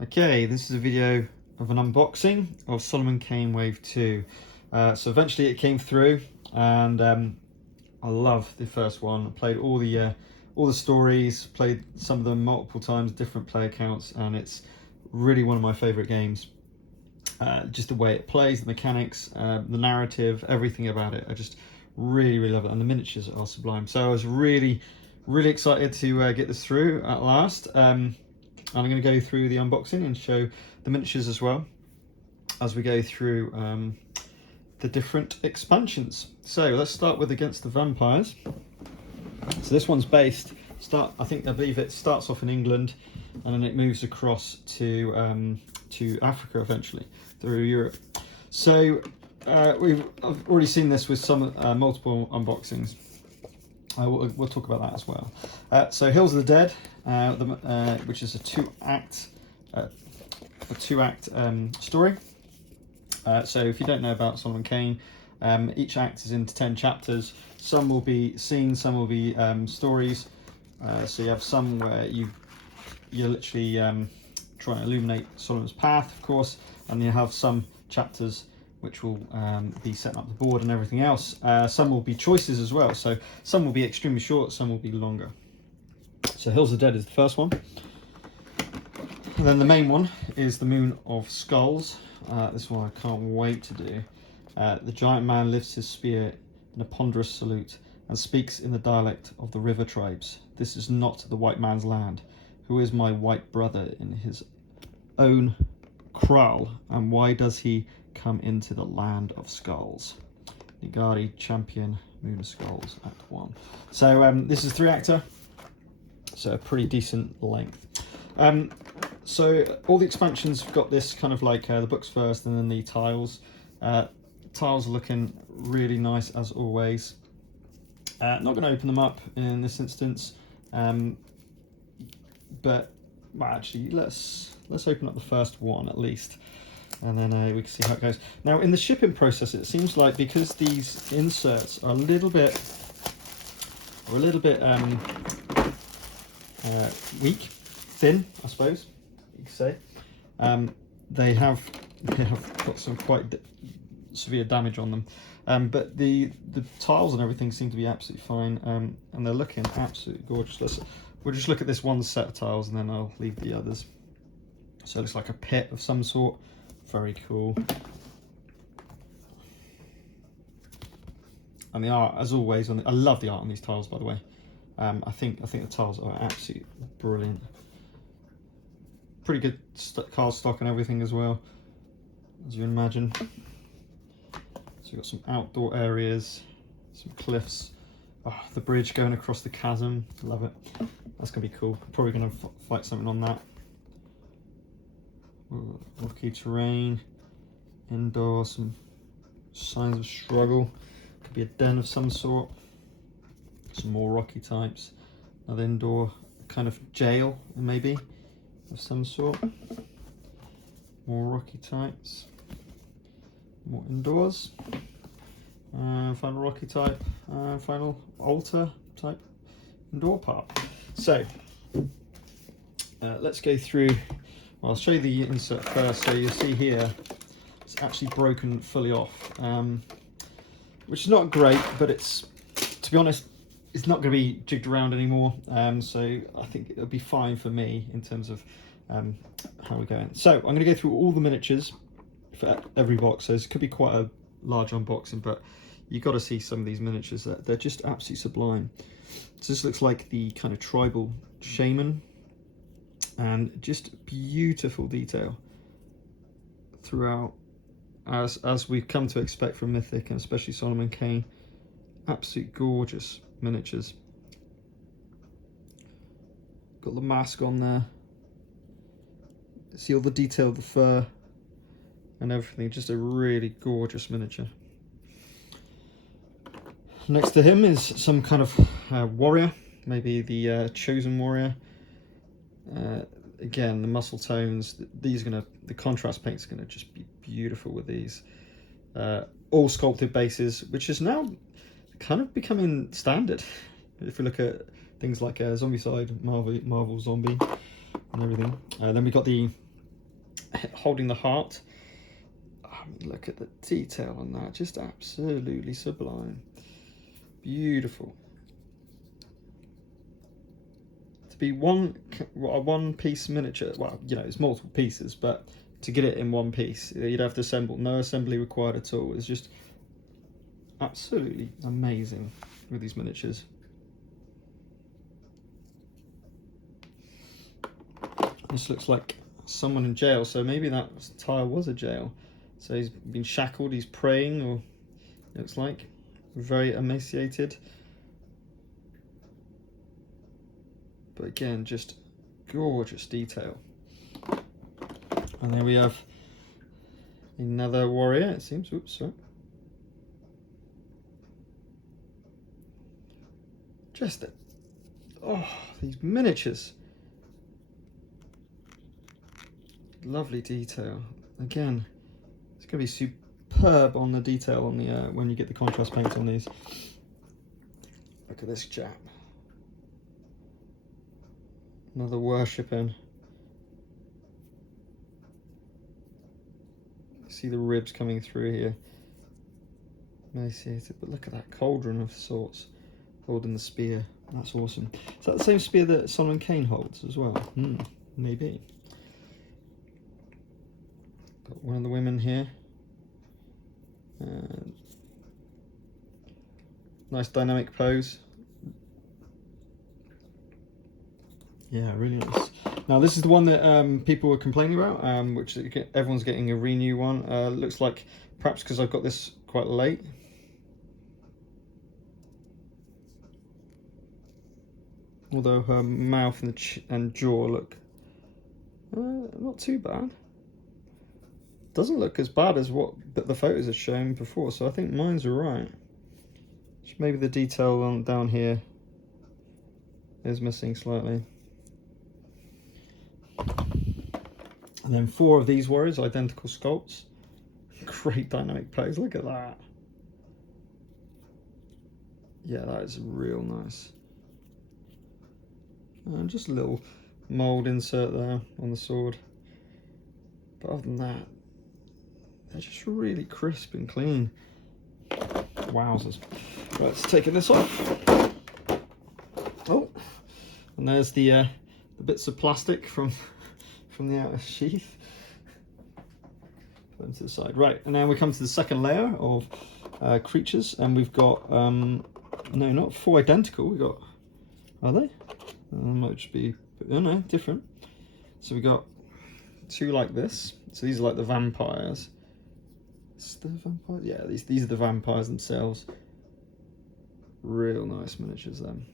Okay, this is a video of an unboxing of Solomon Kane Wave 2. So eventually it came through, and I love the first one. I played all the stories, played some of them multiple times, different play accounts, and it's really one of my favourite games. Just the way it plays, the mechanics, the narrative, everything about it. I just really love it, and the miniatures are sublime. So I was really excited to get this through at last. And I'm going to go through the unboxing and show the miniatures as well as we go through the different expansions. So let's start with Against the Vampires. So this one's based, I believe it starts off in England and then it moves across to Africa eventually through Europe. So I've already seen this with some multiple unboxings. We'll talk about that as well. So Hills of the Dead, which is a two-act story. So if you don't know about Solomon Kane, each act is into 10 chapters. Some will be scenes, some will be stories. So you have some where you're literally trying to illuminate Solomon's path, of course, and you have some chapters which will be setting up the board and everything else. Some will be choices as well, so some will be extremely short, some will be longer. So Hills of the Dead is the first one. And then the main one is the Moon of Skulls. This one I can't wait to do. The giant man lifts his spear in a ponderous salute and speaks in the dialect of the river tribes. This is not the white man's land. Who is my white brother in his own kraal, and why does he come into the land of skulls? Nigari Champion, Moon of Skulls, Act 1. So this is 3-actor, so a pretty decent length. So all the expansions have got this kind of like the books first and then the tiles. Tiles are looking really nice as always. Not going to open them up in this instance, but well, actually let's open up the first one at least, and then we can see how it goes. Now in the shipping process, it seems like because these inserts are a little bit weak, thin, I suppose you could say, they have got some quite severe damage on them, but the tiles and everything seem to be absolutely fine, and they're looking absolutely gorgeous. We'll just look at this one set of tiles and then I'll leave the others. So it looks like a pit of some sort. Very cool. And the art, as always, I love the art on these tiles, by the way. I think the tiles are absolutely brilliant. Pretty good card stock and everything as well, as you imagine. So you've got some outdoor areas, some cliffs. Oh, the bridge going across the chasm, love it. That's gonna be cool. Probably gonna fight something on that. Ooh, rocky terrain, indoor, some signs of struggle. Could be a den of some sort. Some more rocky types. Another indoor kind of jail, maybe, of some sort. More rocky types. More indoors. Final rocky type. Final altar type indoor part. So let's go through. Well, I'll show you the insert first. So you'll see here it's actually broken fully off, which is not great, but it's, to be honest, it's not going to be jigged around anymore, so I think it'll be fine for me in terms of how we're going. So I'm going to go through all the miniatures for every box. So this could be quite a large unboxing, but you've got to see some of these miniatures. They're just absolutely sublime. So this looks like the kind of tribal shaman, and just beautiful detail throughout, as we've come to expect from Mythic, and especially Solomon Kane. Absolute gorgeous miniatures. Got the mask on there. See all the detail of the fur and everything. Just a really gorgeous miniature. Next to him is some kind of warrior, maybe the chosen warrior. Again, the muscle tones. The contrast paint's gonna just be beautiful with these. All sculpted bases, which is now kind of becoming standard. If we look at things like Zombicide, Marvel Zombie, and everything. Then we got the holding the heart. Look at the detail on that, just absolutely sublime. Beautiful. To be a one piece miniature, well, you know, it's multiple pieces, but to get it in one piece, you'd have to assemble. No assembly required at all. It's just absolutely amazing with these miniatures. This looks like someone in jail, so maybe that tile was a jail. So he's been shackled, he's praying, or it looks like very emaciated. But again, just gorgeous detail. And there we have another warrior, it seems. Oops, sorry. Just these miniatures. Lovely detail. Again, it's going to be superb on the detail on the when you get the contrast paint on these. Look at this chap. Another worshipping. See the ribs coming through here. Emaciated, but look at that cauldron of sorts holding the spear. That's awesome. Is that the same spear that Solomon Kane holds as well? Maybe. Got one of the women here. Nice dynamic pose. Yeah, really nice. Now this is the one that people were complaining about, which everyone's getting a renew one. Looks like perhaps because I've got this quite late. Although her mouth and jaw look not too bad. Doesn't look as bad as what the photos have shown before, so I think mine's alright. Maybe the detail down here is missing slightly. And then 4 of these warriors, identical sculpts. Great dynamic pose, look at that. Yeah, that is real nice. And just a little mould insert there on the sword. But other than that, they're just really crisp and clean. Wowzers. Right, let's take this off. Oh, and there's the bits of plastic from the outer sheath. Put them to the side. Right, and now we come to the second layer of creatures, and we've got no, not 4 identical. We got, are they? Might just be, oh no, different. So we got 2 like this. So these are like the vampires. Is the vampires? Yeah, these are the vampires themselves. Real nice miniatures then.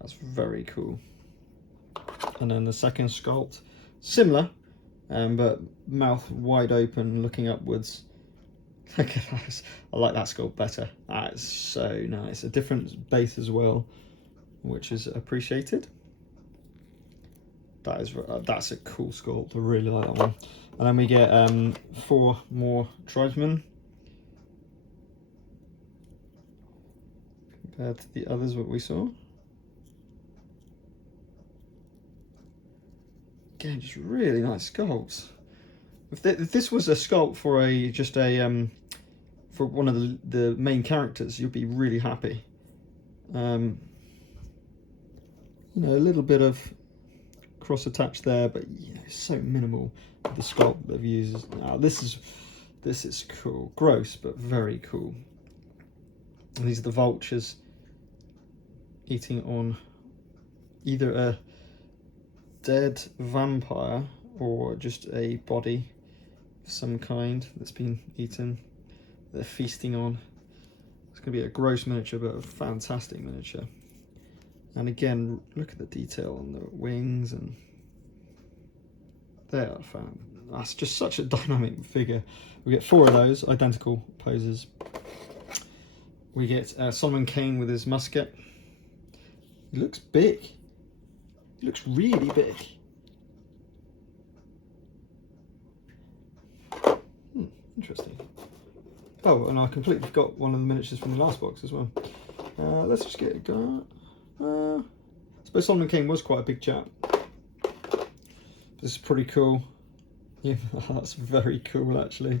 That's very cool. And then the second sculpt, similar, but mouth wide open, looking upwards. Look at that. I like that sculpt better. That is so nice. A different base as well, which is appreciated. That's a cool sculpt. I really like that one. And then we get 4 more tribesmen compared to the others what we saw. Again, just really nice sculpts. If this was a sculpt for for one of the main characters, you'd be really happy. You know, a little bit of cross attached there, but you know, so minimal with the sculpt they've used. This is cool. Gross, but very cool. And these are the vultures eating on either a dead vampire or just a body of some kind that's been eaten. They're feasting on. It's going to be a gross miniature, but a fantastic miniature. And again, look at the detail on the wings, and they are fan. That's just such a dynamic figure. We get 4 of those identical poses. We get Solomon Kane with his musket. He looks big. He looks really big. Interesting. Oh, and I completely forgot one of the miniatures from the last box as well. Let's just get a guard. I suppose Solomon Kane was quite a big chap. This is pretty cool. Yeah, that's very cool actually.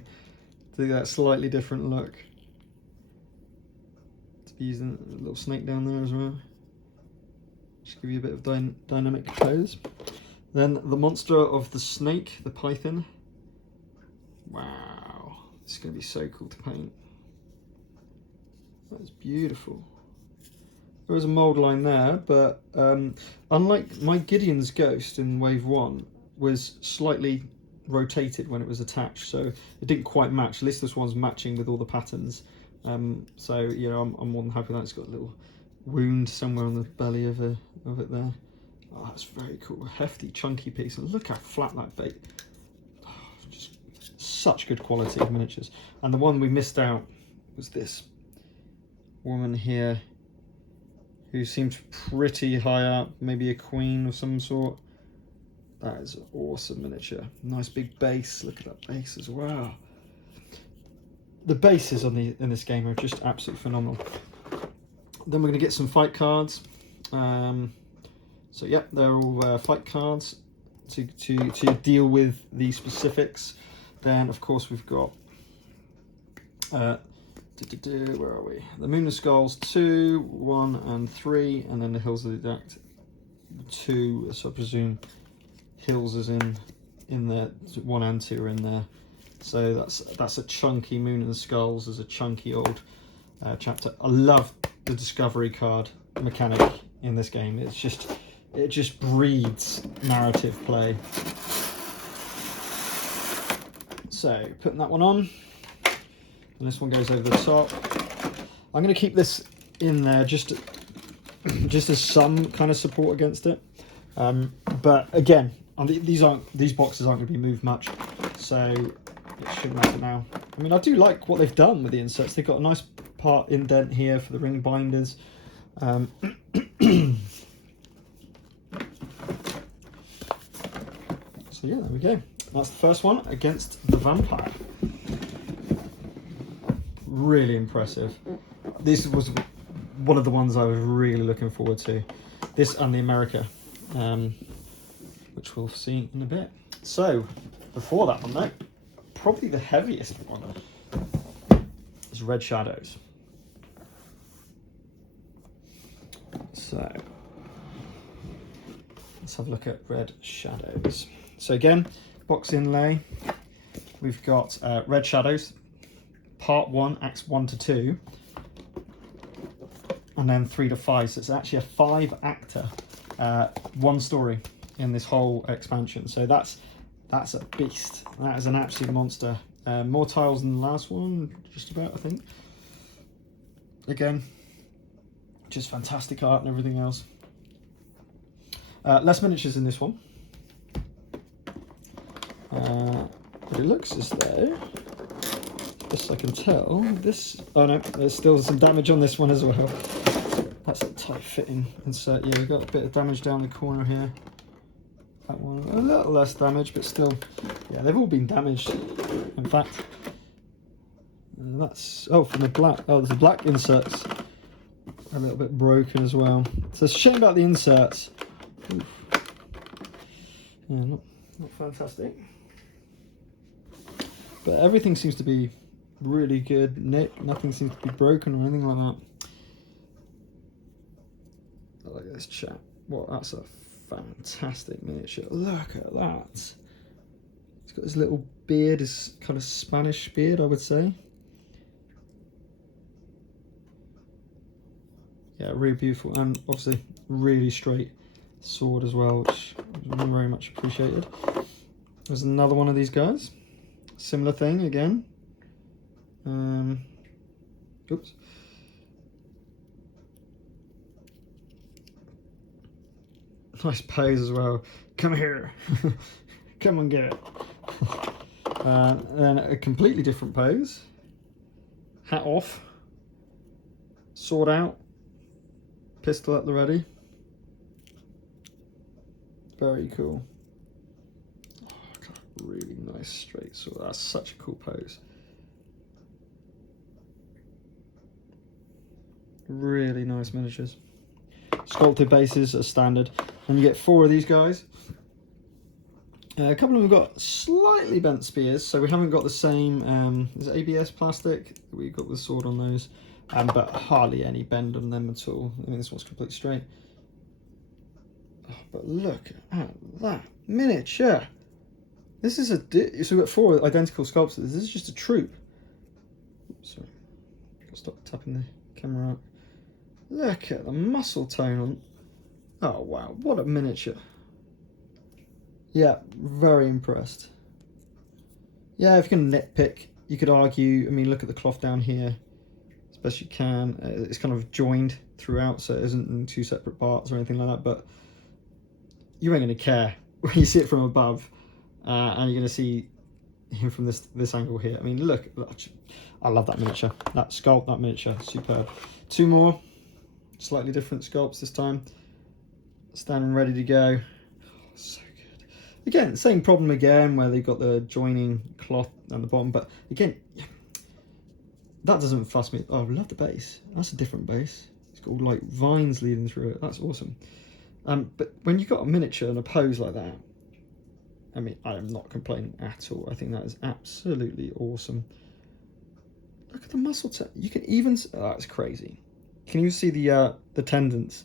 To that slightly different look. To be using a little snake down there as well. Just give you a bit of dynamic pose. Then the monster of the snake, the python. Wow, this is going to be so cool to paint. That's beautiful. There is a mould line there, but unlike my Gideon's ghost in wave 1 was slightly rotated when it was attached, so it didn't quite match. At least this one's matching with all the patterns. So you know, I'm more than happy with that. It's got a little wound somewhere on the belly of it there. Oh, that's very cool. A hefty, chunky piece, and look how flat that bait. Oh, just such good quality of miniatures. And the one we missed out was this woman here, who seemed pretty high up, maybe a queen of some sort. That is an awesome miniature. Nice big base. Look at that base as well. The bases in this game are just absolutely phenomenal. Then we're going to get some fight cards. So yeah, they're all fight cards to deal with the specifics. Then of course we've got where are we? The Moon of Skulls 2, 1 and 3, and then the Hills of the Act 2. So I presume Hills is in there. 1 and 2 are in there. So that's a chunky Moon of the Skulls. Is a chunky old chapter. I love the discovery card mechanic in this game. It just breeds narrative play. So putting that one on, and this one goes over the top. I'm going to keep this in there just as some kind of support against it. But again, these boxes aren't going to be moved much, so it shouldn't matter now. I mean, I do like what they've done with the inserts. They've got a nice part indent here for the ring binders. So yeah, there we go. That's the first one, Against the Vampire. Really impressive. This was one of the ones I was really looking forward to. This and the America, which we'll see in a bit. So, before that one though, probably the heaviest one is Red Shadows. So, let's have a look at Red Shadows. So again, box inlay, we've got Red Shadows, part 1, acts 1 to 2, and then 3 to 5. So it's actually a 5-actor, one story in this whole expansion. So that's a beast. That is an absolute monster. More tiles than the last one, just about, I think. Again, just fantastic art and everything else. Less miniatures in this one. But it looks as though, best I can tell, this... Oh no, there's still some damage on this one as well. That's a tight fitting insert. Yeah, we've got a bit of damage down the corner here. That one, a little less damage, but still, yeah, they've all been damaged. In fact, that's, oh, from the black, oh, there's the black inserts are a little bit broken as well. So it's a shame about the inserts. Oof. Yeah, not fantastic. But everything seems to be really good nick. Nothing seems to be broken or anything like that. I like this chap. Well, that's a fantastic miniature. Look at that. He's got his little beard, his kind of Spanish beard, I would say. Yeah, really beautiful. And obviously really straight sword as well, which is very much appreciated. There's another one of these guys. Similar thing again. Oops. Nice pose as well. Come here. Come and get it. Then a completely different pose. Hat off. Sword out. Pistol at the ready. Very cool. Really nice straight sword. That's such a cool pose. Really nice miniatures. sculpted bases are standard. And you get 4 of these guys. A couple of them have got slightly bent spears, so we haven't got the same, is it ABS plastic? We've got the sword on those, but hardly any bend on them at all. I mean, this one's completely straight. Oh, but look at that miniature. This is so we've got 4 identical sculptures. This is just a troop. Oops, sorry, gotta stop tapping the camera out. Look at the muscle tone on. Oh wow, what a miniature. Yeah, very impressed. Yeah, if you're going to nitpick, you could argue, I mean, look at the cloth down here, as best you can. It's kind of joined throughout, so it isn't in 2 separate parts or anything like that, but you ain't going to care when you see it from above, and you're going to see him from this angle here. I mean, look, I love that miniature. That sculpt, that miniature, superb. 2 more, slightly different sculpts this time. Standing ready to go. Oh, so again, same problem again, where they've got the joining cloth at the bottom, but again, that doesn't fuss me. Oh, I love the base. That's a different base. It's got all like vines leading through it. That's awesome. But when you've got a miniature and a pose like that, I mean, I am not complaining at all. I think that is absolutely awesome. Look at the muscle tone. You can even, oh, that's crazy. You can even see the tendons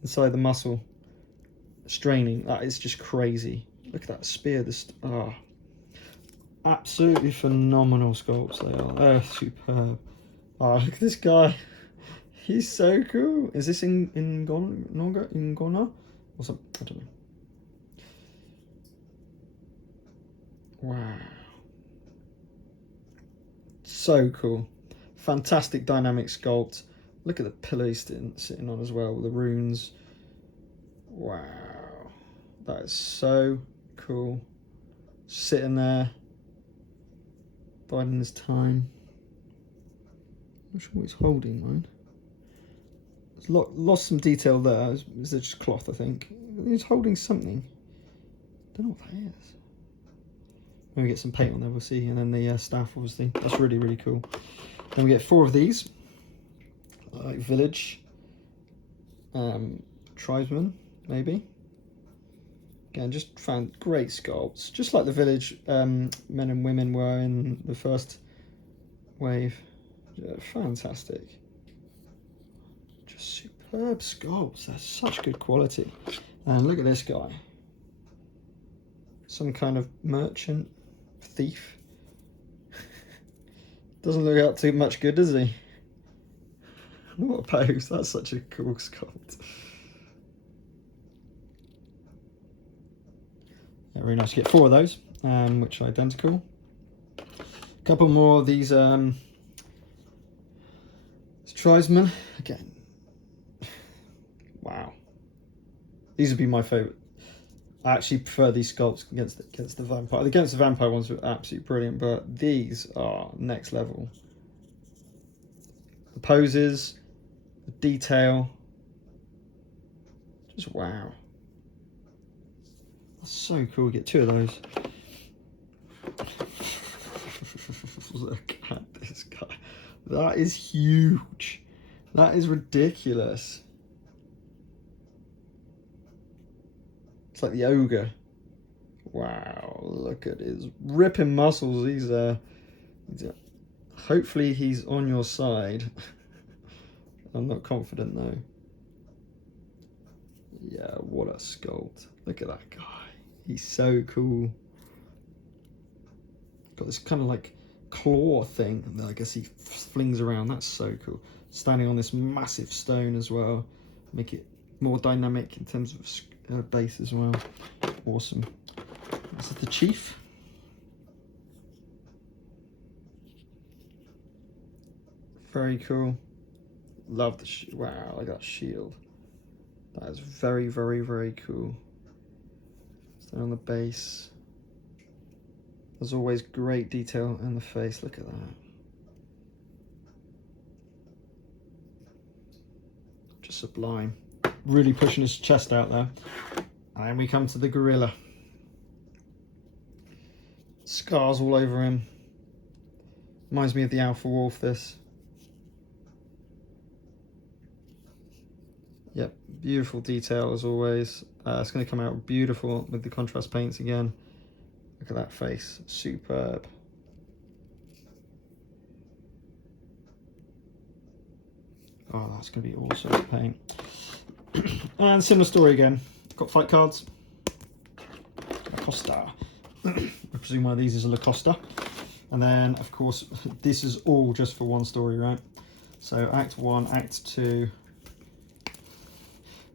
inside the muscle straining. That is just crazy. Look at that spear. Absolutely phenomenal sculpts they are. They're superb. Oh, look at this guy. He's so cool. Is this in Gona? Or something? I don't know. Wow. So cool. Fantastic dynamic sculpt. Look at the pillow he's sitting on as well, with the runes. Wow. That is so cool. Sitting there, biding his time. I'm not sure what he's holding, man. There's lost some detail there. Is it just cloth, I think? He's holding something. Don't know what that is. When we get some paint on there, we'll see. And then the staff, obviously. That's really, really cool. Then we get 4 of these. Like village. Tribesman, maybe. Again, just found great sculpts. Just like the village men and women were in the first wave. Yeah, fantastic. Just superb sculpts. That's such good quality. And look at this guy. Some kind of merchant, thief. Doesn't look out too much good, does he? What a pose. That's such a cool sculpt. Yeah, really nice to get 4 of those, which are identical. A couple more of these tribesmen. Again, wow. These would be my favourite. I actually prefer these sculpts against the vampire. Against the vampire ones were absolutely brilliant, but these are next level. The poses, the detail, just wow. That's so cool. We get 2 of those. Look at this guy. That is huge. That is ridiculous. It's like the ogre. Wow, look at his ripping muscles. Hopefully he's on your side. I'm not confident though. Yeah, what a sculpt. Look at that guy. He's so cool. Got this kind of like claw thing that I guess he flings around. That's so cool. Standing on this massive stone as well. Make it more dynamic in terms of base as well. Awesome. This is the chief. Very cool. Love the wow, look at that shield. That is very, very, very cool. Stand on the base. There's always great detail in the face. Look at that. Just sublime. Really pushing his chest out there. And we come to the gorilla. Scars all over him. Reminds me of the Alpha Wolf, this. Yep, Beautiful detail as always. It's going to come out beautiful with the contrast paints again. Look at that face, superb. Oh, that's going to be awesome to paint. And similar story again. Got fight cards. Lacosta. I presume one of these is a Lacosta. And then, of course, this is all just for one story, right? So Act 1, Act 2,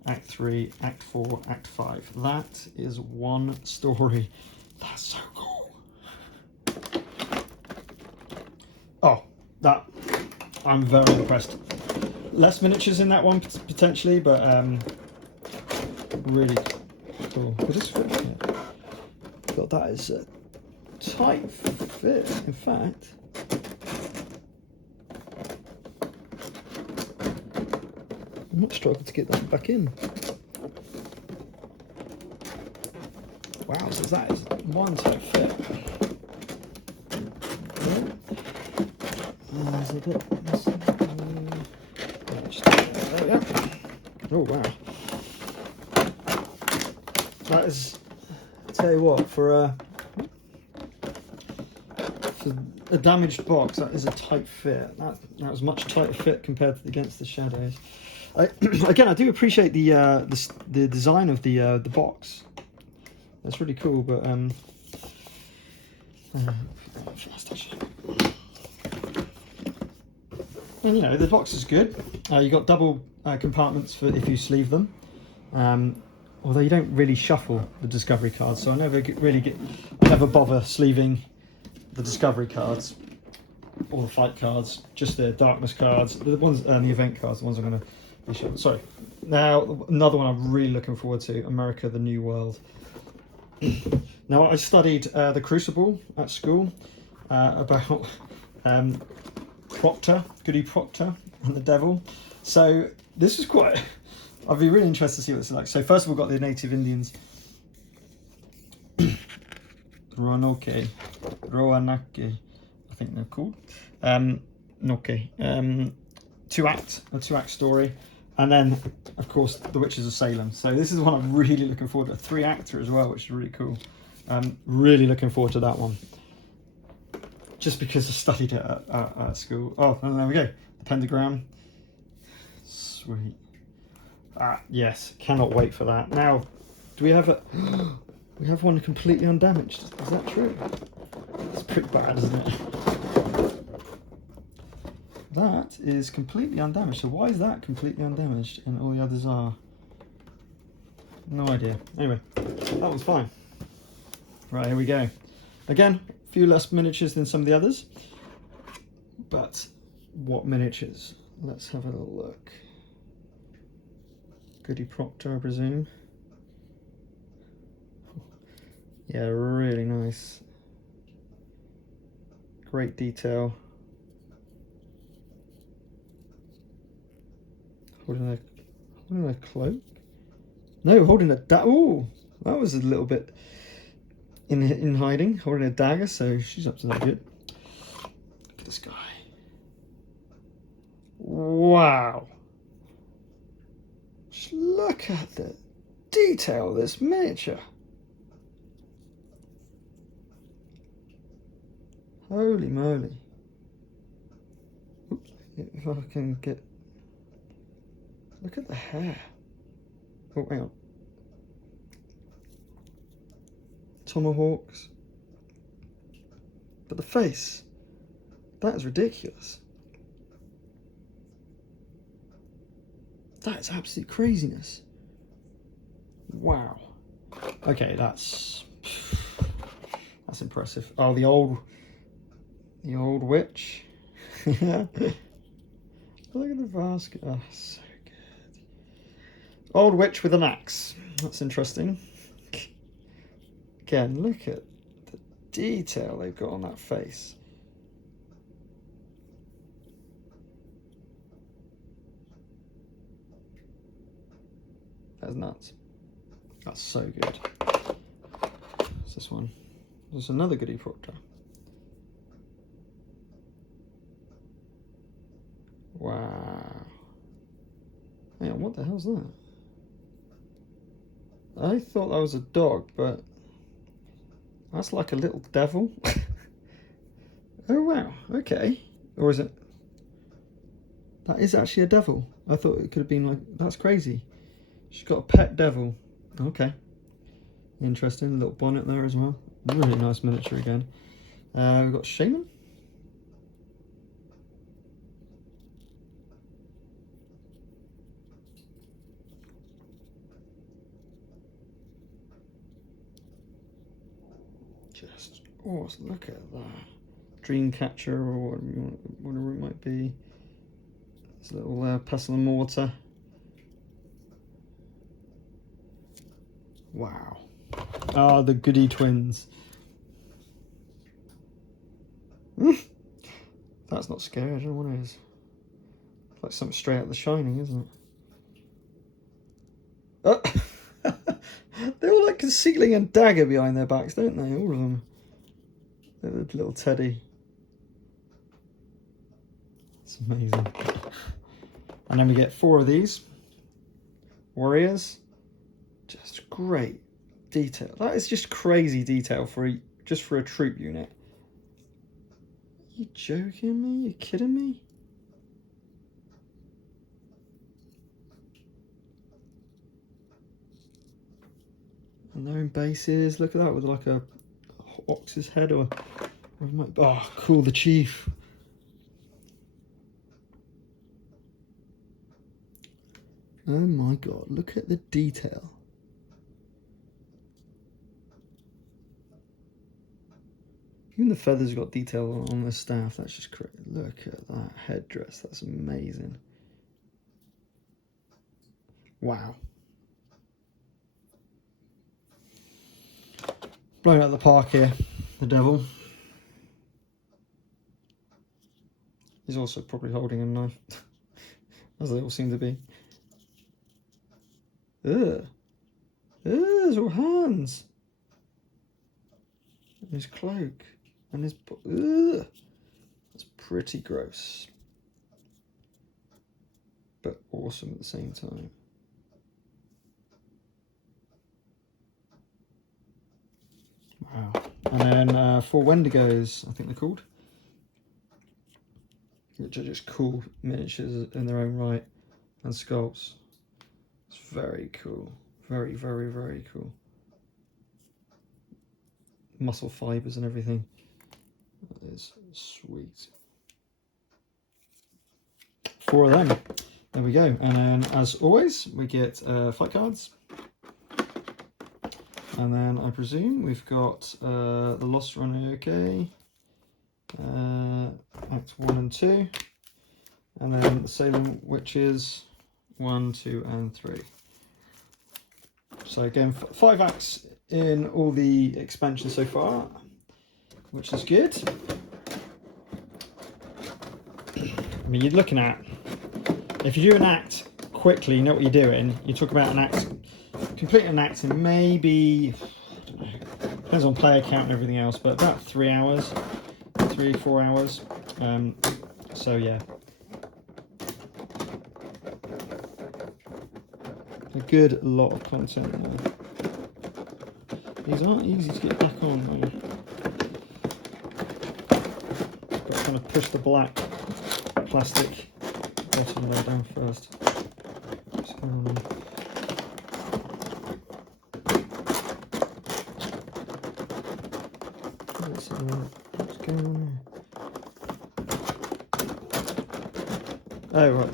Act 3, Act 4, Act 5. That is one story. That's so cool. Oh, that, I'm very impressed. Less miniatures in that one potentially, but really cool. God, that is a tight fit. In fact, I'm not struggling to get that back in. Wow, so that is one tight fit. There's a bit. Oh wow, that is, I tell you what, for a damaged box, that is a tight fit. That was much tighter fit compared to Against the Shadows. Again, I do appreciate the design of the box. That's really cool, but and you know, the box is good. You got double compartments for if you sleeve them. Although you don't really shuffle the discovery cards, so I never bother sleeving the discovery cards or the fight cards, just the darkness cards, the ones, the event cards, the ones I'm going to be showing. Sorry. Now, another one I'm really looking forward to, America: The New World. Now, I studied the Crucible at school about Proctor, Goody Proctor, and the Devil. So this is quite. I'd be really interested to see what this is like. So first of all, got the native Indians. Roanoke, I think they're called. Noke. A two-act story, and then of course the Witches of Salem. So this is one I'm really looking forward to. A three-acter as well, which is really cool. Really looking forward to that one. Just because I studied it at school. Oh, and there we go. The pentagram. Sweet. Yes, cannot wait for that. Now, do we have a? We have one completely undamaged. Is that true? That's pretty bad, isn't it? That is completely undamaged. So why is that completely undamaged and all the others are? No idea. Anyway, that one's fine. Right, here we go. Again, a few less miniatures than some of the others. But what miniatures? Let's have a little look. Goody Proctor, I presume. Yeah, really nice. Great detail. Holding a cloak? No, holding a oh, that was a little bit in hiding. Holding a dagger, so she's up to no good. Look at this guy. Wow. Just look at the detail of this miniature. Holy moly. Oops, if I can get... Look at the hair. Oh, hang on. Tomahawks. But the face. That is ridiculous. That is absolute craziness. Wow. Okay, that's impressive. Oh, the old witch. Look at the basket. Oh, so good. Old witch with an axe. That's interesting. Again, look at the detail they've got on that face. That's nuts. That's so good. What's this one? There's another Goody Proctor. Wow. Hang on, what the hell's that? I thought that was a dog, but that's like a little devil. Oh wow, okay. Or is it? That is actually a devil. I thought it could have been like, that's crazy. She's got a pet devil. Okay. Interesting, little bonnet there as well. Really nice miniature again. We've got Shaman. Just awesome, look at that. Dreamcatcher or whatever it might be. This little pestle and mortar. Wow. Ah, the Goody twins. That's not scary, I don't know what it is. It's like something straight out of The Shining, isn't it? Oh. They're all like concealing a dagger behind their backs, don't they? All of them. The little teddy. It's amazing. And then we get 4 of these. Warriors. Just great detail. That is just crazy detail for just for a troop unit. Are you joking me? Are you kidding me? And their own bases. Look at that with like a ox's head or oh, cool, the chief. Oh my god, look at the detail. Even the feathers got detail on the staff. That's just crazy. Look at that headdress. That's amazing. Wow. Blowing out the park here. The devil. He's also probably holding a knife. As they all seem to be. Ugh. Ugh, there's all hands. And his cloak. And his... Ugh. That's pretty gross. But awesome at the same time. Wow. And then 4 Wendigos, I think they're called. Which are just cool miniatures in their own right. And sculpts. It's very cool. Very, very, very cool. Muscle fibres and everything. That is sweet. 4 of them. There we go. And then, as always, we get fight cards. And then I presume we've got the Lost Runner, okay. Act 1 and 2. And then the Salem Witches 1, 2, and 3. So again, 5 acts in all the expansions so far, which is good. I mean, you're looking at, if you do an act quickly, you know what you're doing. You talk about an act, completing an act in maybe, I don't know, depends on player count and everything else, but about 3 hours, 3-4 hours. So yeah. A good lot of content there. These aren't easy to get back on, though. Got to kind of push the black plastic bottom there down first. What's going on? What's going on here? Oh, right.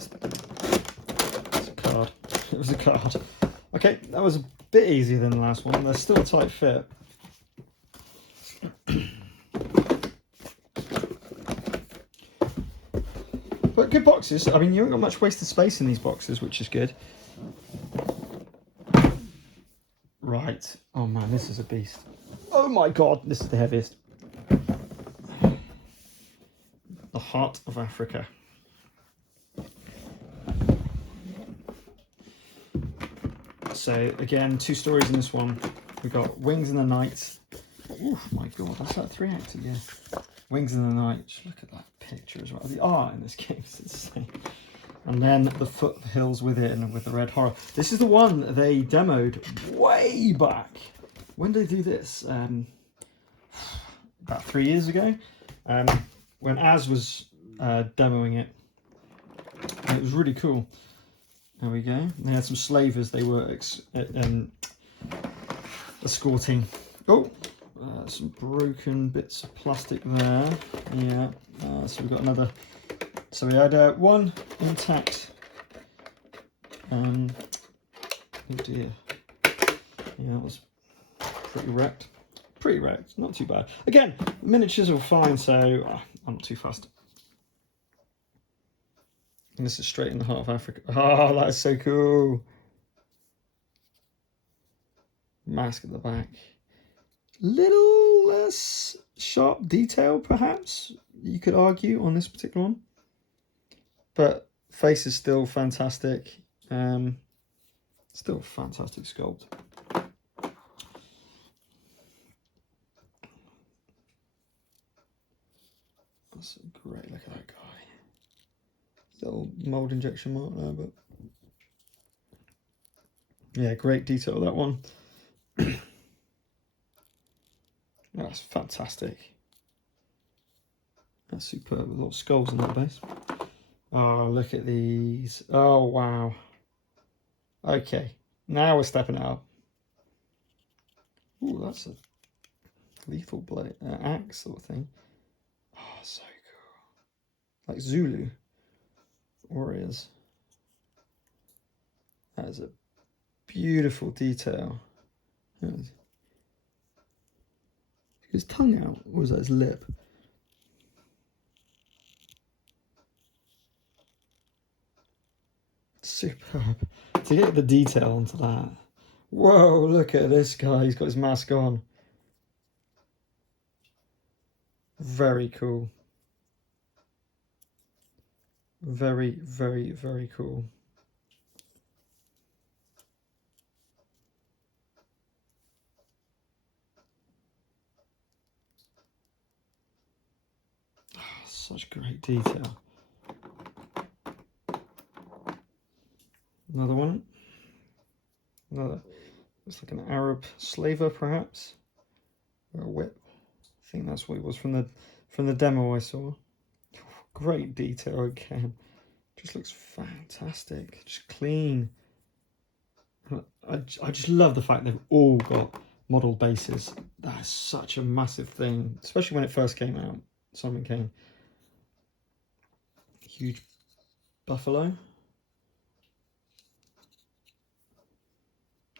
It's a card. It was a card. Okay, that was a bit easier than the last one. They're still a tight fit. But good boxes. I mean, you haven't got much wasted space in these boxes, which is good. Right. Oh man, this is a beast. Oh my god, this is the heaviest. The Heart of Africa. So again, 2 stories in this one. We've got Wings in the Night. Oh my god, that's like 3 acts again. Wings in the Night. Just look at that picture as well. The art in this game is insane. And then the foothills within with the red horror. This is the one they demoed way back. When did they do this? About 3 years ago, when Az was demoing it. And it was really cool. There we go. They had some slavers they were escorting. Oh, some broken bits of plastic there. Yeah. So we've got another. So we had one intact. Oh dear. Yeah, that was pretty wrecked. Pretty wrecked. Not too bad. Again, miniatures are fine, so I'm not too fussed. And this is straight in the heart of Africa. Oh, that is so cool. Mask at the back. Little less sharp detail, perhaps, you could argue, on this particular one. But face is still fantastic. Still fantastic sculpt. That's a great look at that guy. Little mold injection mark there, but yeah, great detail that one. That's fantastic. That's superb with little skulls on that base. Oh, look at these. Oh, wow. Okay, now we're stepping it up. Ooh, that's a lethal blade, axe sort of thing. Oh, so cool. Like Zulu warriors. That is a beautiful detail. His tongue out, or was that his lip? Superb. To get the detail onto that. Whoa, look at this guy. He's got his mask on. Very cool. Very, very, very cool. Oh, such great detail. Another one. Another. It's like an Arab slaver, perhaps, or a whip. I think that's what it was from the demo I saw. Great detail again. Just looks fantastic. Just clean. I just love the fact they've all got model bases. That is such a massive thing, especially when it first came out. Solomon Kane. Huge buffalo.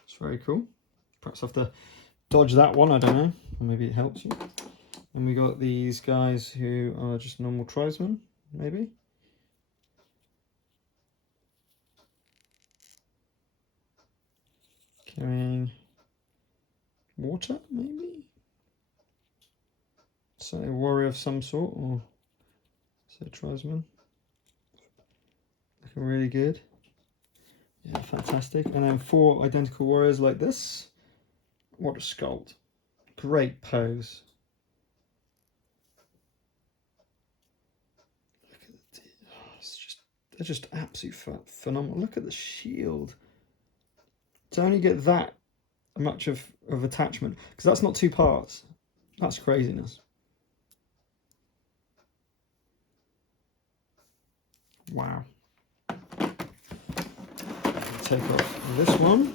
It's very cool. Perhaps I have to dodge that one, I don't know. Or maybe it helps you. And we got these guys who are just normal tribesmen, maybe. Carrying water, maybe? So a warrior of some sort, or say tribesman. Looking really good. Yeah, fantastic. And then 4 identical warriors like this. What a sculpt. Great pose. Look at the, they're just absolutely phenomenal. Look at the shield. To only get that much of attachment, because that's not 2 parts. That's craziness. Wow. Take off this one,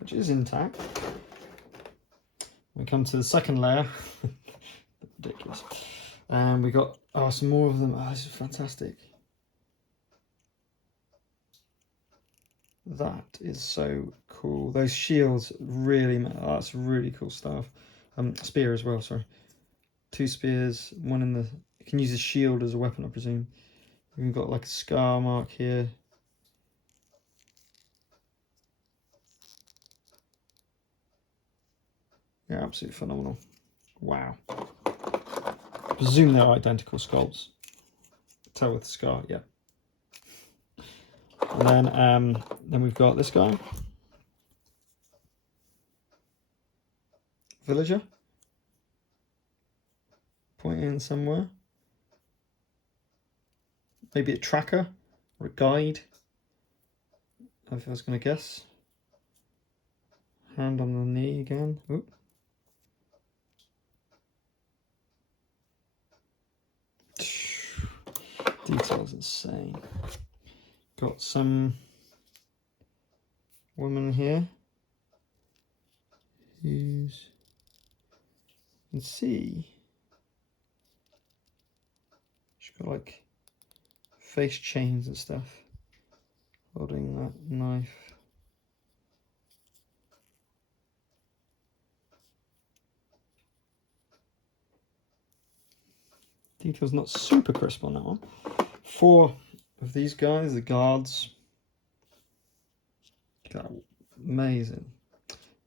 which is intact. We come to the second layer. Ridiculous. And we got some more of them. Oh, this is fantastic. That is so cool. Those shields really, that's really cool stuff. Spear as well, sorry. 2 spears, one in the, you can use a shield as a weapon, I presume. We've got like a scar mark here. Yeah, absolutely phenomenal. Wow. I presume they're identical sculpts. Tell with the scar, yeah. And then we've got this guy. Villager. Pointing somewhere. Maybe a tracker. or a guide. If I was going to guess. Hand on the knee again. Oop. Details insane. Got some woman here who's, you can see she's got like face chains and stuff, holding that knife. Details not super crisp on that one. 4 of these guys, the guards. God, amazing.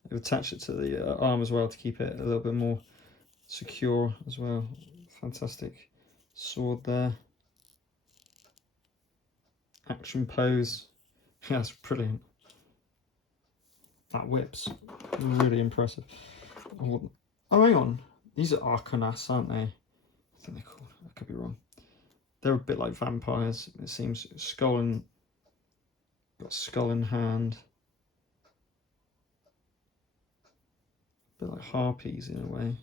They've attached it to the arm as well to keep it a little bit more secure as well. Fantastic sword there. Action pose. Yeah, that's brilliant. That whip's really impressive. Oh, hang on. These are Arcanas, aren't they? I think they're called. I could be wrong. They're a bit like vampires. It seems got skull in hand. A bit like harpies in a way.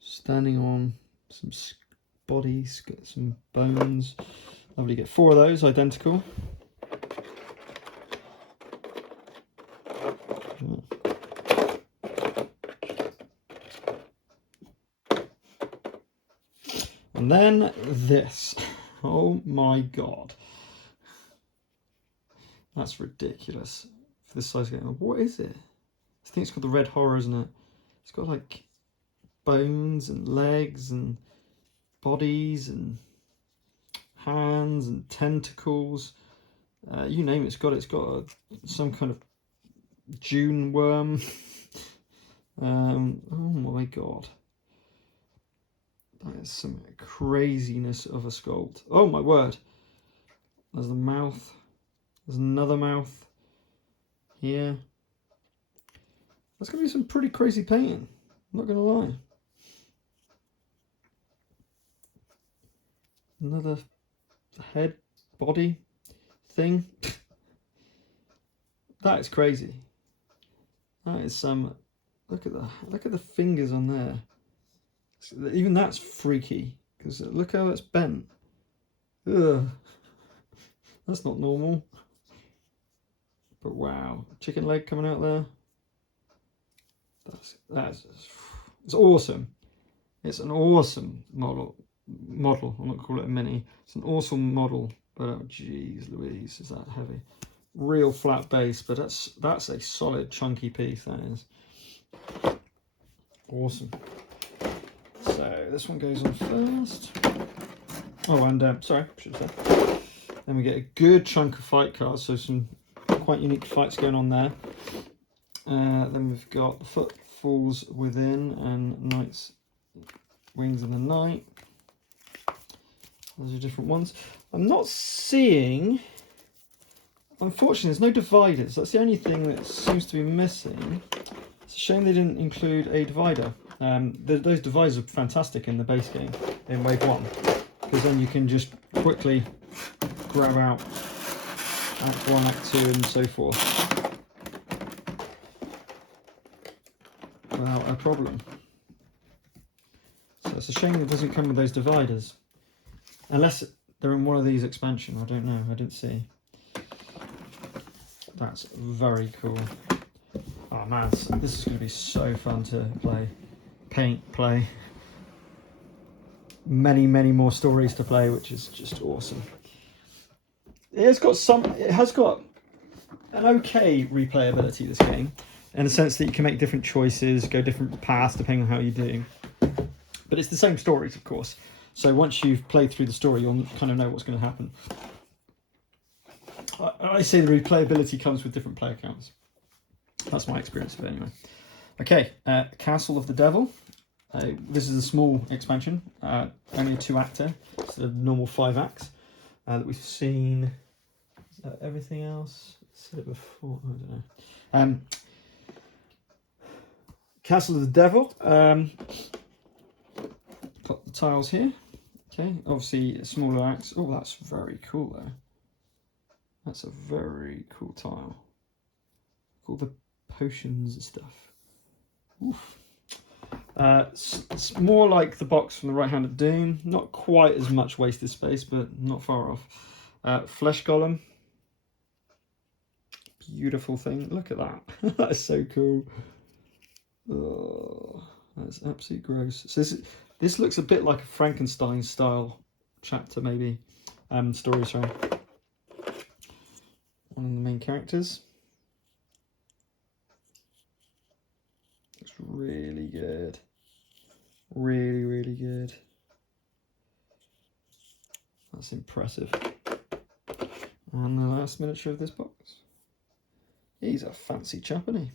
Standing on some bodies, got some bones. Lovely. Get 4 of those, identical. And then this. Oh my god. That's ridiculous. For this size game. What is it? I think it's called the Red Horror, isn't it? It's got like bones and legs and bodies and hands and tentacles. You name it, it's got some kind of June worm. Oh my god. That is some craziness of a sculpt. Oh my word. There's the mouth. There's another mouth here. That's going to be some pretty crazy painting. I'm not going to lie. Another head, body thing. That is crazy. That is some. Look at the fingers on there. Even that's freaky because look how it's bent. Ugh. That's not normal. But wow, chicken leg coming out there. It's awesome. It's an awesome model. I'm not gonna call it a mini. It's an awesome model. But oh, geez, Louise, is that heavy? Real flat base, but that's a solid chunky piece. That is awesome. So this one goes on first. Oh, and sorry, should have said. Then we get a good chunk of fight cards, so some quite unique fights going on there. Then we've got the Footfalls Within and Knight's Wings in the Night. Those are different ones. I'm not seeing, unfortunately, there's no dividers. That's the only thing that seems to be missing. It's a shame they didn't include a divider. Those dividers are fantastic in the base game, in Wave 1, because then you can just quickly grab out Act 1, Act 2 and so forth without a problem. So it's a shame it doesn't come with those dividers. Unless they're in one of these expansions, I don't know, I didn't see. That's very cool. Oh man, this is going to be so fun to play. Play. Many more stories to play, which is just awesome. It has got an okay replayability, this game, in the sense that you can make different choices, go different paths depending on how you do. But it's the same stories, of course. So once you've played through the story, you'll kind of know what's going to happen. I say the replayability comes with different player counts. That's my experience of it anyway. Okay, Castle of the Devil. This is a small expansion, only a 2-acter. It's a normal 5 acts that we've seen. Is that everything else? I said it before, I don't know. Castle of the Devil. Got the tiles here. Okay, obviously smaller acts. Oh, that's very cool though. That's a very cool tile. All the potions and stuff. Oof. It's more like the box from the right hand of Doom. Not quite as much wasted space, but not far off. Flesh Golem. Beautiful thing. Look at that. That is so cool. Oh, that's absolutely gross. So this looks a bit like a Frankenstein style chapter, maybe. Story, sorry. One of the main characters. Looks really good. Really, really good. That's impressive. And the last miniature of this box. He's a fancy chap, isn't he?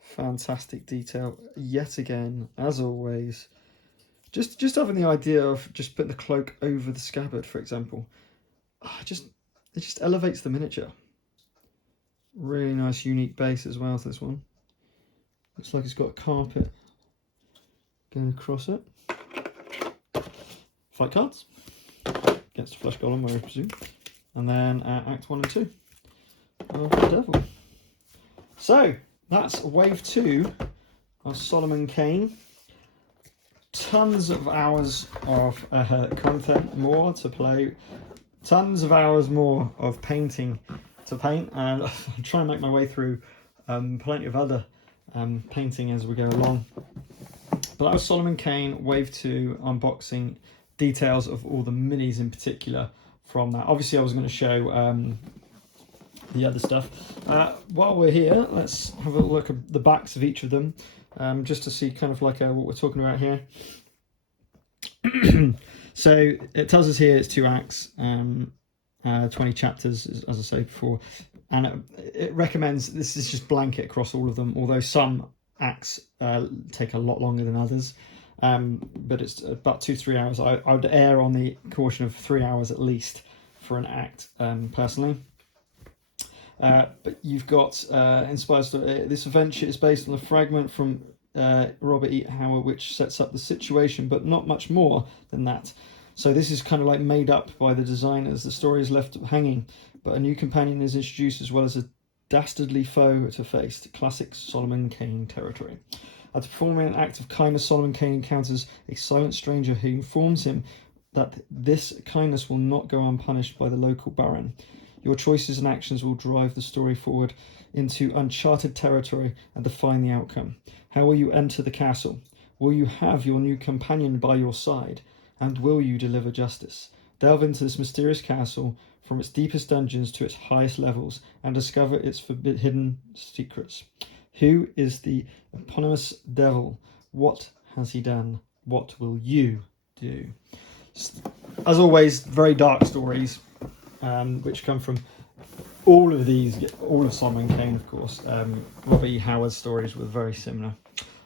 Fantastic detail yet again, as always. Just having the idea of just putting the cloak over the scabbard, for example. It just elevates the miniature. Really nice, unique base as well to this one. Looks like it's got a carpet going across it. Fight cards against Flesh Golem, I presume. And then Act 1 and 2 of the Devil. So that's wave 2 of Solomon Kane. Tons of hours of content more to play. Tons of hours more of painting to paint. And I'm trying to make my way through plenty of other painting as we go along. But that was Solomon Kane wave 2 unboxing, details of all the minis in particular from that. Obviously I was going to show the other stuff. While we're here, let's have a look at the backs of each of them, just to see kind of like what we're talking about here. So it tells us here it's 2 acts, 20 chapters, as I said before, and it recommends, this is just blanket across all of them, although some acts take a lot longer than others. But it's about 2-3 hours. I would err on the caution of 3 hours at least for an act, personally. But you've got inspired story. This adventure is based on a fragment from Robert E. Howard, which sets up the situation, but not much more than that. So this is kind of like made up by the designers. The story is left hanging, but a new companion is introduced as well as a dastardly foe to face. Classic Solomon Kane territory. After performing an act of kindness, Solomon Kane encounters a silent stranger who informs him that this kindness will not go unpunished by the local baron. Your choices and actions will drive the story forward into uncharted territory and define the outcome. How will you enter the castle? Will you have your new companion by your side? And will you deliver justice? Delve into this mysterious castle from its deepest dungeons to its highest levels and discover its forbidden secrets. Who is the eponymous devil? What has he done? What will you do? As always, very dark stories, which come from all of Solomon Kane, of course. Robert E. Howard's stories were very similar.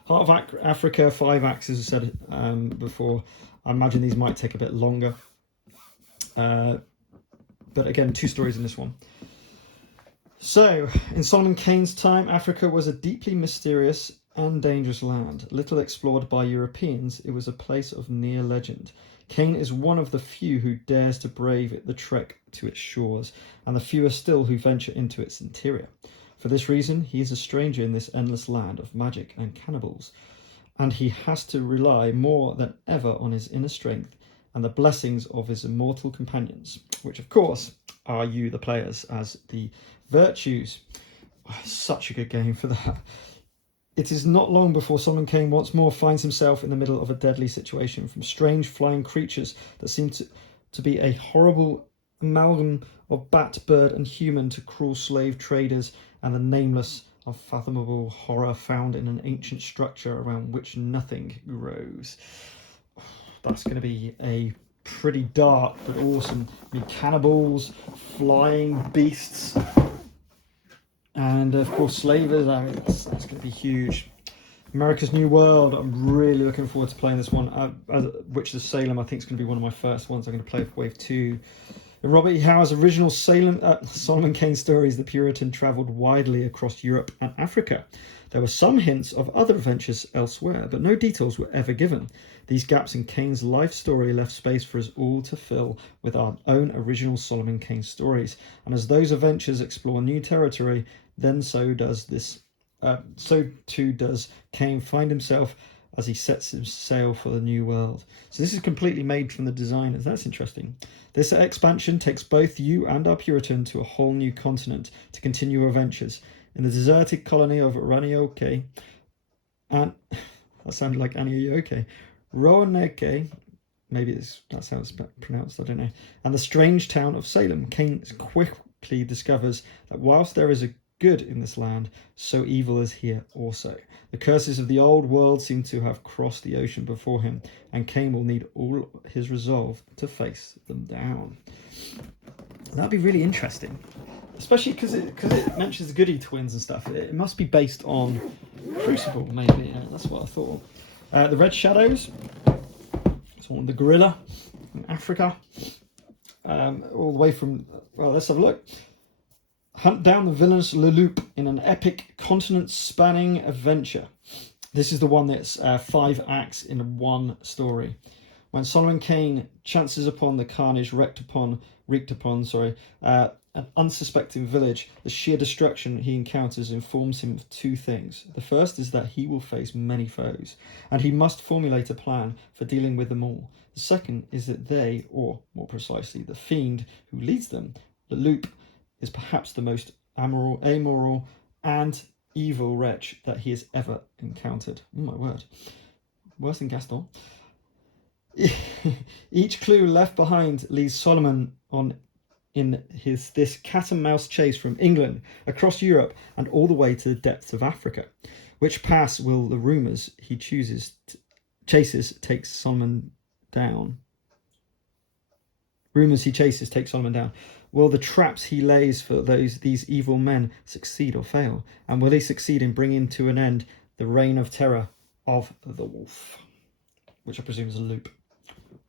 Heart of Africa, 5 acts, as I said before. I imagine these might take a bit longer. But again, 2 stories in this one. So, in Solomon Kane's time, Africa was a deeply mysterious and dangerous land. Little explored by Europeans, it was a place of near legend. Kane is one of the few who dares to brave the trek to its shores, and the fewer still who venture into its interior. For this reason, he is a stranger in this endless land of magic and cannibals, and he has to rely more than ever on his inner strength and the blessings of his immortal companions, which of course are you, the players, as the virtues. Oh, such a good game for that. It is not long before Solomon Kane once more finds himself in the middle of a deadly situation, from strange flying creatures that seem to be a horrible amalgam of bat, bird and human to cruel slave traders and the nameless, unfathomable horror found in an ancient structure around which nothing grows. Oh, that's going to be a pretty dark but awesome. I mean, cannibals, flying beasts, and of course slavers. I mean, that's going to be huge. America's New World. I'm really looking forward to playing this one. Which the Salem, I think, is going to be one of my first ones I'm going to play for Wave 2. In Robert E. Howard's original Solomon Kane stories, the Puritan travelled widely across Europe and Africa. There were some hints of other adventures elsewhere, but no details were ever given. These gaps in Kane's life story left space for us all to fill with our own original Solomon Kane stories. And as those adventures explore new territory, then so too does Kane find himself as he sets his sail for the new world. So this is completely made from the designers. That's interesting. This expansion takes both you and our Puritan to a whole new continent to continue your adventures. In the deserted colony of Ranioke, and that sounded like Anioke, Roaneke, maybe that sounds pronounced, I don't know, and the strange town of Salem, Kane quickly discovers that whilst there is a good in this land, so evil is here also. The curses of the old world seem to have crossed the ocean before him, and Kane will need all his resolve to face them down. That'd be really interesting, especially because it mentions the Goody twins and stuff. It must be based on Crucible, maybe. Yeah, that's what I thought. The Red Shadows, it's one of the gorilla in Africa, all the way from. Well, let's have a look. Hunt down the villainous Leloup in an epic continent-spanning adventure. This is the one that's 5 acts in one story. When Solomon Kane chances upon the carnage wreaked upon an unsuspecting village, the sheer destruction he encounters informs him of 2 things. The first is that he will face many foes, and he must formulate a plan for dealing with them all. The second is that they, or more precisely, the fiend who leads them, Leloup, is perhaps the most amoral and evil wretch that he has ever encountered. Oh my word. Worse than Gaston. Each clue left behind leads Solomon on in this cat and mouse chase from England, across Europe, and all the way to the depths of Africa. Which pass will the rumours he chases take Solomon down? Rumours he chases take Solomon down. Will the traps he lays for these evil men succeed or fail? And will he succeed in bringing to an end the reign of terror of the wolf? Which I presume is a loop.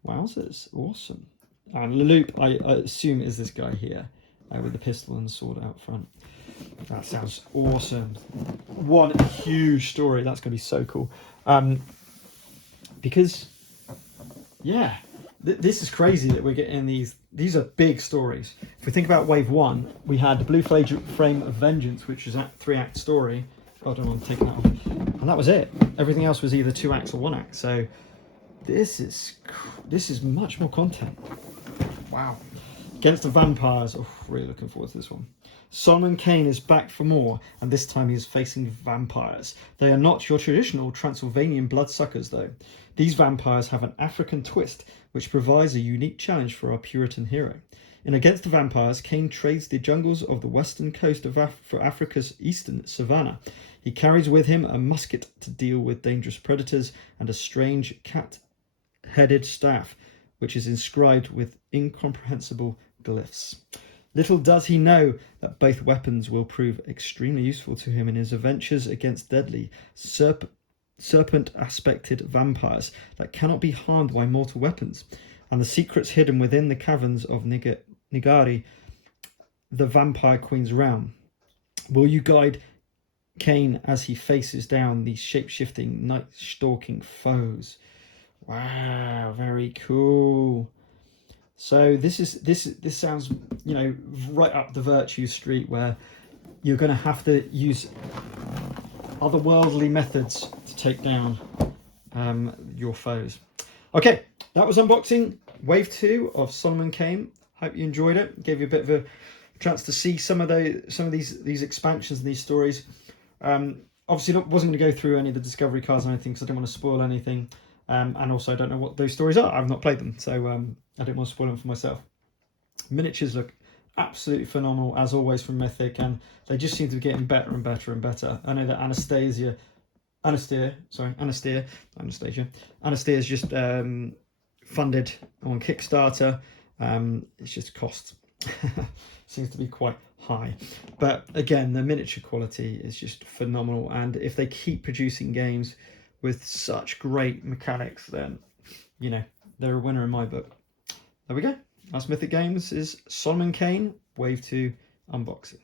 Wowzers, awesome. And Leloup, I assume, is this guy here with the pistol and the sword out front. That sounds awesome. One huge story. That's going to be so cool. Because, yeah, this is crazy that we're getting these are big stories. If we think about wave 1, we had Blue Flame of Vengeance, which is a 3-act story. Oh, I don't want to take that off. And that was it. Everything else was either 2 acts or 1 act. So this is much more content. Wow. Against the Vampires. Oh, really looking forward to this one. Solomon Kane is back for more, and this time he is facing vampires. They are not your traditional Transylvanian bloodsuckers, though. These vampires have an African twist, which provides a unique challenge for our Puritan hero. In Against the Vampires, Kane trades the jungles of the western coast for Africa's eastern savannah. He carries with him a musket to deal with dangerous predators and a strange cat-headed staff, which is inscribed with incomprehensible glyphs. Little does he know that both weapons will prove extremely useful to him in his adventures against deadly, serpent-aspected vampires that cannot be harmed by mortal weapons, and the secrets hidden within the caverns of Nigari, the Vampire Queen's realm. Will you guide Kane as he faces down these shape-shifting, night-stalking foes? Wow, very cool. So this sounds, right up the virtue street, where you're going to have to use otherworldly methods to take down your foes. Okay, that was unboxing wave 2 of Solomon Kane. Hope you enjoyed it. Gave you a bit of a chance to see some of these expansions and these stories. Obviously, wasn't going to go through any of the discovery cards or anything because I didn't want to spoil anything. And also, I don't know what those stories are. I've not played them, so I didn't want to spoil them for myself. Miniatures look absolutely phenomenal, as always, from Mythic, and they just seem to be getting better and better and better. I know that Anastasia is just funded on Kickstarter. It's just cost seems to be quite high, but again, the miniature quality is just phenomenal, and if they keep producing games with such great mechanics, then they're a winner in my book. There we go. That's Mythic Games' Solomon Kane Wave 2 unboxing.